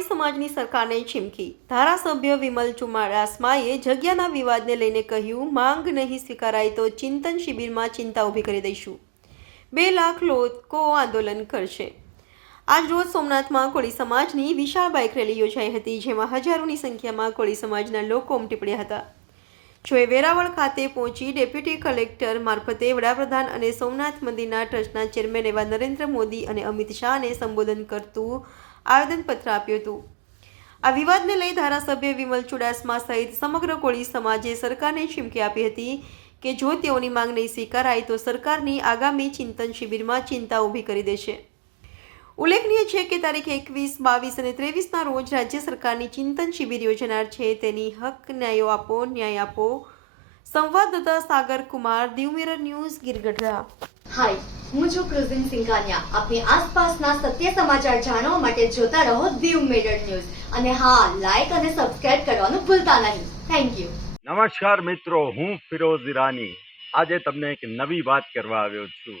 સરકારને ચીમકી. ધારાસભ્ય વિમલ ચુમાડાસમાએ જગ્યાના વિવાદને લઈને કહ્યું, માંગ નહીં સ્વીકારાય તો ચિંતન શિબિરમાં ચિંતા ઊભી કરી દઈશું. બે લાખ લોકો આંદોલન કરશે. આજ રોજ સોમનાથમાં કોળી સમાજની વિશાળ બાઇક રેલી યોજાઈ હતી, જેમાં હજારોની સંખ્યામાં કોળી સમાજના લોકો ઉમટી પડ્યા હતા. જોએ વેરાવળ ખાતે પહોંચી ડેપ્યુટી કલેક્ટર મારફતે વડાપ્રધાન અને સોમનાથ મંદિરના ટ્રસ્ટના ચેરમેન એવા નરેન્દ્ર મોદી અને અમિત શાહને સંબોધન કરતું આવેદનપત્ર આપ્યું હતું. આ વિવાદને લઈ ધારાસભ્ય વિમલ ચુડાસમા સહિત સમગ્ર કોળી સમાજે સરકારને ચીમકી આપી હતી કે જો તેઓની માંગ સ્વીકારાય તો સરકારની આગામી ચિંતન શિબિરમાં ચિંતા ઊભી કરી દેશે. ઉલ્લેખનીય છે કે તારીખ એકવીસ બાવીસ અને ત્રેવીસના રોજ રાજ્ય સરકારની ચિંતન શિબિર યોજનાર છે. તેની હક ન્યાયો આપો ન્યાય આપો. સંવાદદાતા સાગર કુમાર દિવમેરર ન્યૂઝ ગીરગઢડા. હાય હું છું ક્રુઝિન સિંઘાનિયા. આપની આસપાસના સત્ય સમાચાર જાણવા માટે જોતા રહો દીવ મિરર ન્યૂઝ. અને હા લાઈક અને સબસ્ક્રાઇબ કરવાનું ભૂલતા નહીં. થેન્ક યુ નમસ્કાર મિત્રો હું ફિરોઝ ઈરાની. આજે તમને એક નવી વાત કરવા આવ્યો છું.